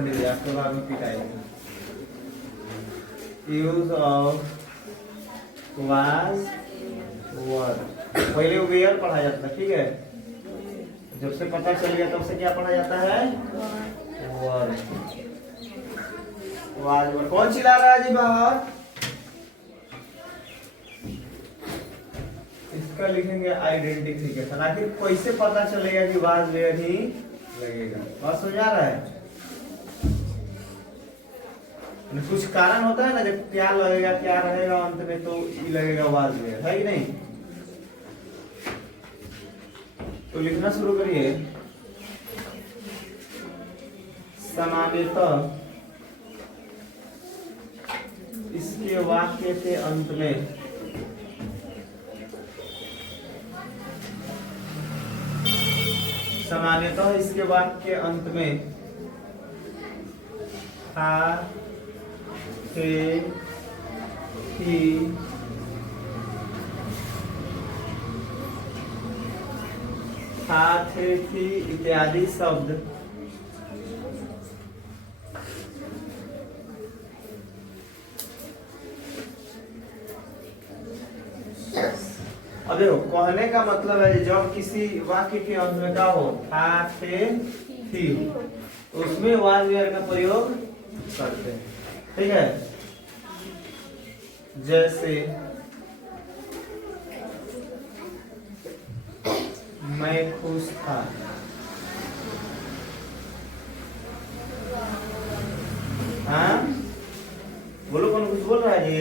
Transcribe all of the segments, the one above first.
डंडी दे आपके बाद में पिटाएगा। यूज ऑफ वाज वर, पहले वेयर पढ़ा जाता है, ठीक है। जब से पता चल गया तब से क्या पढ़ा जाता है, वर। वाज वर कौन चिल्ला रहा है जी बाहर? इसका लिखेंगे आइडेंटिफिकेशन। आखिर कैसे पता चलेगा कि वाज वेयर ही लगेगा? बात समझ आ रहा है? कुछ कारण होता है ना, जब क्या लगेगा क्या रहेगा अंत में, तो ये लगेगा वाज वेयर, है कि नहीं? तो लिखना शुरू करिए। सामान्यतः इसके वाक्य के अंत में सामान्यतः इसके वाक्य के अंत में था, थे, थी, था, थे, थी इत्यादि शब्द अब देखो, कहने का मतलब है जब किसी वाक्य के अंत में क्या हो, था, थे, थी, तो उसमें वाज वेयर का प्रयोग करते हैं, ठीक है। जैसे मैं खुश था, हाँ बोलो, कौन कुछ बोल रहा है जी?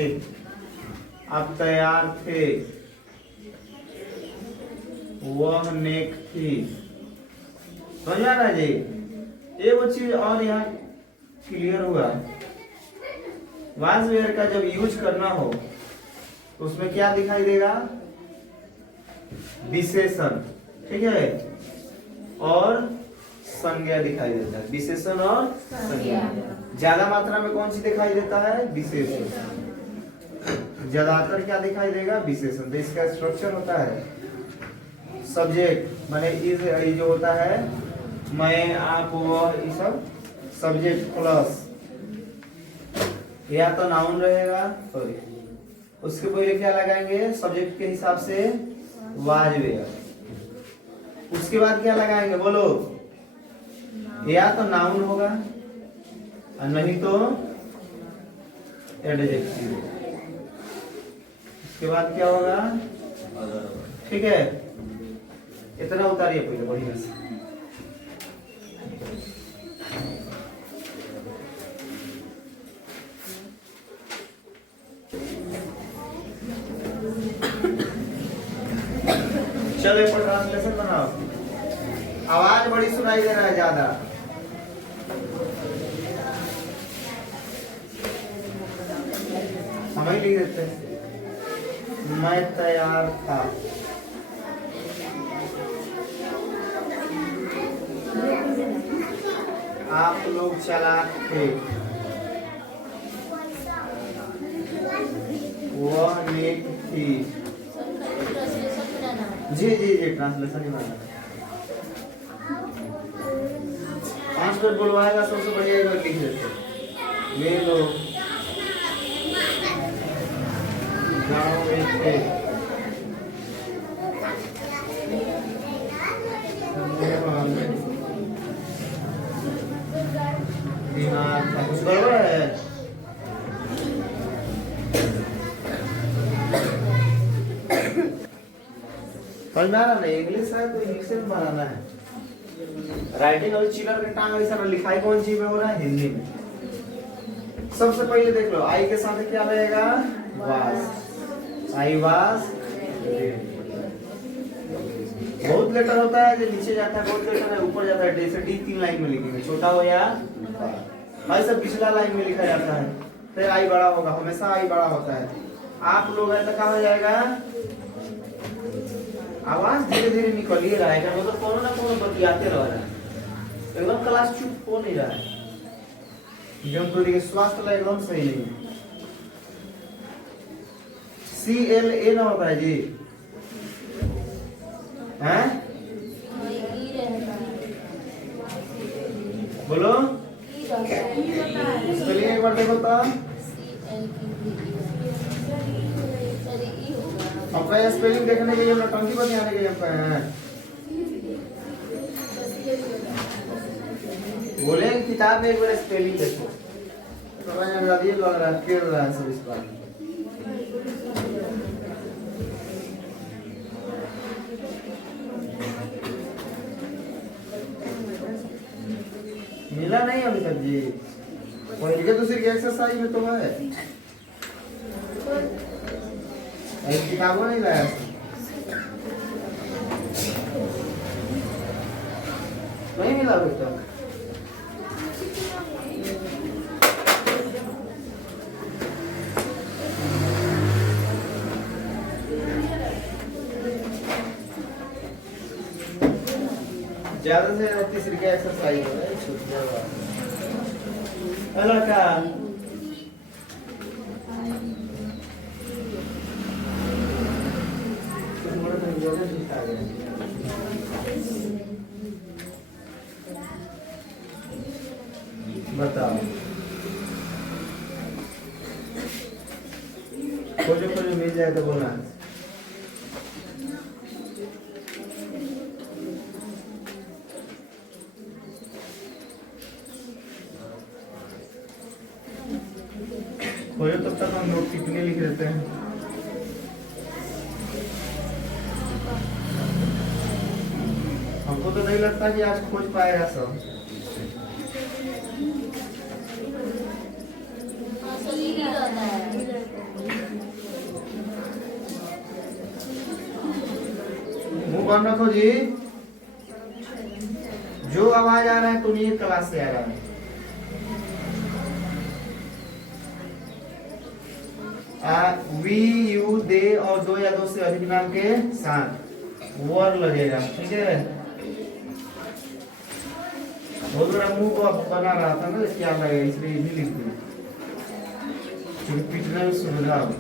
आप तैयार थे, वह नेक थी। समझ आ रहा है जी? ये वो चीज और यहाँ क्लियर हुआ। वाज वेयर का जब यूज करना हो तो उसमें क्या दिखाई देगा, विशेषण, ठीक है, और संज्ञा दिखाई देता है। विशेषण और संज्ञा ज्यादा मात्रा में कौन सी दिखाई देता है, विशेषण। ज्यादातर क्या दिखाई देगा, विशेषण। तो इसका स्ट्रक्चर होता है सब्जेक्ट माने इज, जो होता है मैं, आप, वह, ये सब सब्जेक्ट प्लस या तो नाउन रहेगा, सॉरी, उसके पहले क्या लगाएंगे सब्जेक्ट के हिसाब से, वाज वेयर। उसके बाद क्या लगाएंगे बोलो, या तो नाउन होगा और नहीं तो एडजेक्टिव। उसके बाद क्या होगा, ठीक है। इतना उतारिए पहले बढ़िया से। चलो एक ट्रांसलेशन बनाओ। आवाज बड़ी सुनाई दे रहा है ज्यादा। हम ही लिख देते हैं, मैं तैयार था, आप लोग चालाक थे, वह नेक थी। जी जी जी, ट्रांसलेशन ही माना। 5 मिनट बोलवाएगा सबसे बढ़िया एक लिख देते। ले लो, गाँव में थे, बीमार था, कुछ गड़बड़ है? समझ में आ रहा नहीं? इंग्लिश है तो इंग्लिश में बनाना है। राइटिंग अभी चिलर के टांग ऐसा, लिखाई कौन सी में हो रहा है, हिंदी में। सबसे पहले देख लो, आई के साथ क्या रहेगा, वाज। आई वाज, बहुत लेटर होता है जो नीचे जाता है, बहुत लेटर है ऊपर जाता है। जैसे डी 3 लाइन में लिखेंगे, छोटा हो या भाई सब पिछला लाइन में लिखा जाता है, फिर आई बड़ा होगा, हमेशा आई बड़ा होता है। आप लोग ऐसा कहा हो जाएगा, आवाज धीरे धीरे निकल ही रहा है, मतलब कोनो ना कोनो बतियाते रह रहा है, एकदम क्लास चुप हो नहीं रहा है, एकदम तो देखिए स्वास्थ्य एकदम सही नहीं है। CLA ना होता है जी, हैं बोलो, पर देखो तो आपका ये स्पेलिंग देखने के लिए नौटंकी बताने के लिए हम कहे हैं। बोले किताब में एक बार स्पेलिंग देखो तो मैं अंग्रेजी लग रहा है खेल रहा है सब इस बार। मिला नहीं अभी तक जी और ये दूसरी एक्सरसाइज में तो है एक किताबों नहीं लाया नहीं मिला अभी तक। ज्यादा से ज्यादा तीसरी का एक्सरसाइज है हेलो का बताओ खोजो मिल जाए तो बोलना। खोजो तब तक हम लोग टिप्पणी लिख देते हैं। हमको तो नहीं लगता कि आज खोज पाएगा सब। मुंह बंद रखो जी। जो आवाज आ रहा है तो ये क्लास से आ रहा है। वी यू दे और दो या दो से अधिक नाम के साथ वर लगेगा। ठीक है बहुत बड़ा मुंह को बना रहा था ना क्या लगेगा इसलिए ये भी लिख दिया क्योंकि पीटने में सुविधा हो।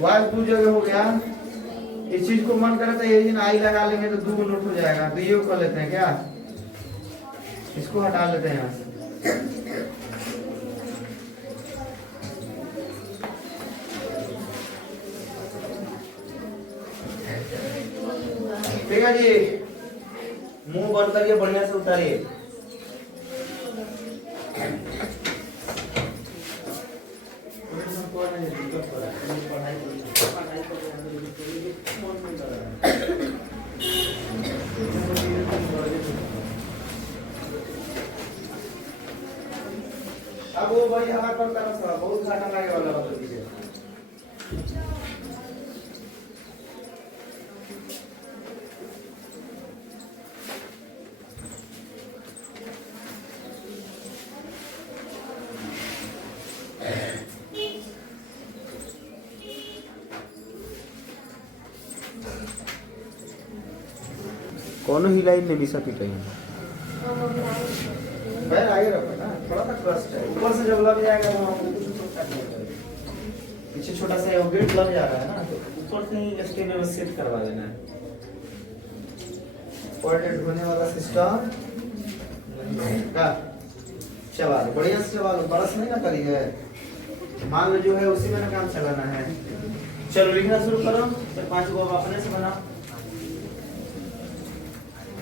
वाज दो जगह हो गया। इस चीज को मन करे तो ये दिन आई लगा लेंगे तो दो नोट हो जाएगा तो ये कर लेते हैं क्या इसको हटा लेते हैं यहाँ से। ठीक है जी मुंह बंद करिए बढ़िया से उतारिए। अब वो भाई हमारे पर तरफ बहुत घाटा लगे वाला बता दीजिए। कौन हिलाई ने विषा पिटाई पैर आगे रखो ना थोड़ा सा क्रस्ट है ऊपर से जब लग जाएगा वहाँ पीछे छोटा सा वेट लग जा रहा है ना तो ऊपर से ही स्टेन में सेट करवा देना है। पॉइंटेड होने वाला सिस्टम का चवाल बढ़िया से चवाल बरस नहीं ना करिए मान लो जो है उसी में ना काम चलाना है। चलो लिखना शुरू करो फिर 5 को अपने से बना।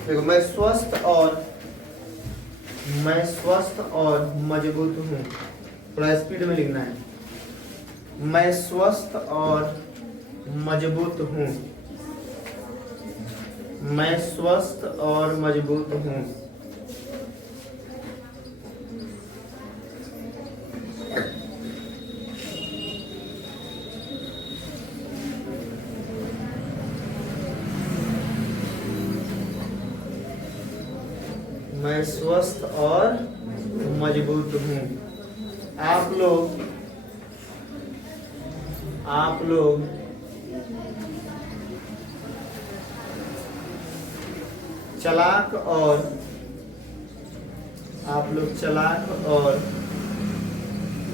देखो मैं स्वस्थ और मजबूत हूँ। थोड़ा स्पीड में लिखना है। मैं स्वस्थ और मजबूत हूँ। मैं स्वस्थ और मजबूत हूँ। मैं स्वस्थ और मजबूत हूँ। आप लोग चालाक और आप लोग चालाक और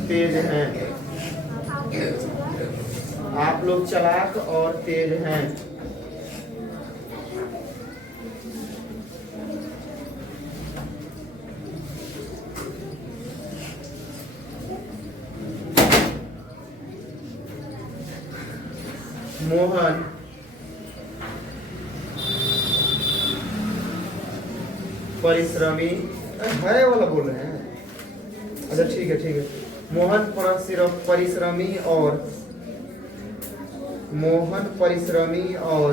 तेज हैं। आप लोग चालाक और तेज हैं। मोहन परिश्रमी है वाला बोल रहे हैं। अच्छा ठीक है ठीक है। मोहन परिश्रमी और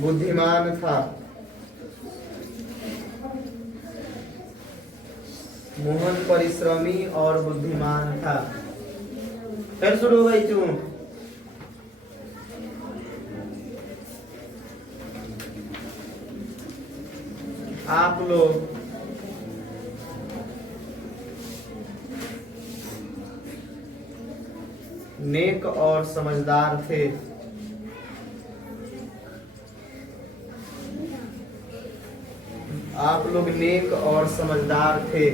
बुद्धिमान था। मोहन परिश्रमी और बुद्धिमान था। फिर शुरू हो गई तू। आप लोग नेक और समझदार थे। आप लोग नेक और समझदार थे।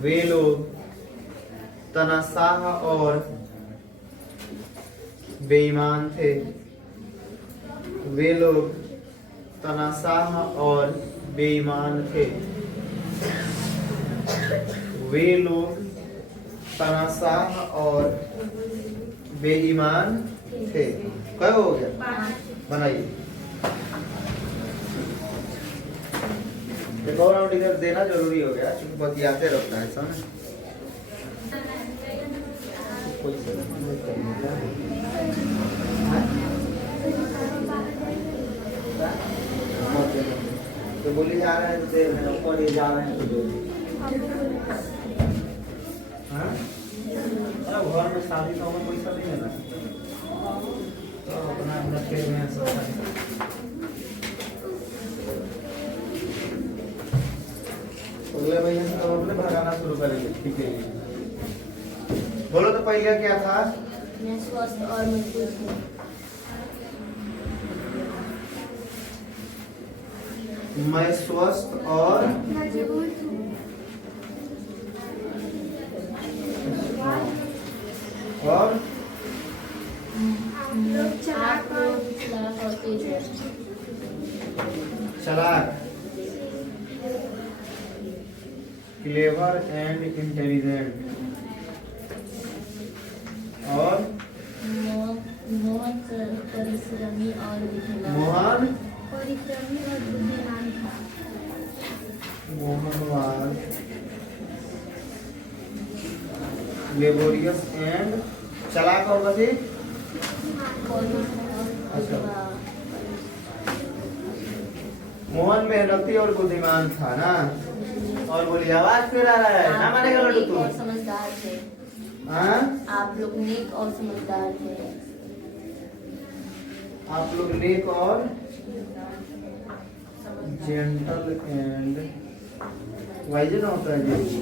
वे लोग तनाशाह और बेईमान थे। वे लोग तनाशाह और बेईमान थे। वे लोग तनाशाह और बेईमान थे। क्या हो गया? बनाइए। एक और राउंड इधर देना जरूरी हो गया क्योंकि बतियाते रहता है समझ। तो बोली जा रहे हैं तो दे रहे हैं, ऊपर ये जा रहे हैं तो दे रहे हैं। अरे घर में शादी तो हमें पैसा नहीं है ना, तो अपना अपना खेल में सब अगले महीने से हम अपने भगाना शुरू करेंगे। ठीक है बोलो तो पहले क्या था? मैं स्वस्थ और मजबूत हूँ। मैं स्वस्थ और मजबूत हूँ। और चालाक और तेज हैं। चालाक क्लेवर एंड इंटेलिजेंट। और मोहन परिश्रमी और बुद्धिमान। मोहन परिश्रमी और बुद्धिमान था। मोहनवाल लेबोरियस एंड चालाक और बसी। अच्छा मोहन मेहनती और बुद्धिमान था ना। और बोलिए आवाज फिर आ रहा है ना मानेगा लड्डू तू। और समझदार थे। हाँ आप लोग नेक और समझदार थे। आप लोग नेक और जेंटल एंड वाइज ना होता है जी।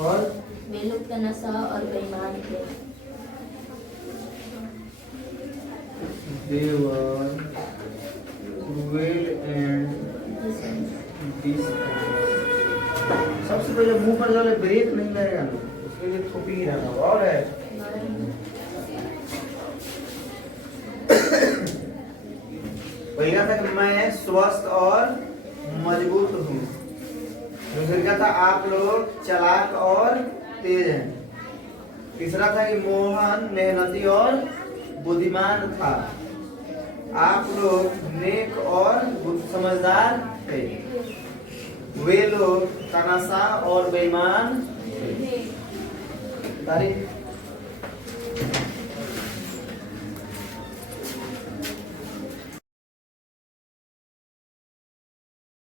और वे लोग तनाशाह और बेईमान थे। they were cruel and dishonest। सबसे पहले मुंह पर डाले ब्रेक नहीं लगेगा ना, उसके लिए थोपी ही रहना। और है पहला था कि मैं स्वस्थ और मजबूत हूँ। दूसरा क्या था? आप लोग चालाक और तेज हैं। तीसरा था कि मोहन मेहनती और बुद्धिमान था। आप लोग नेक और समझदार थे। वे लोग तनाशाह और बेईमान थे। तारीफ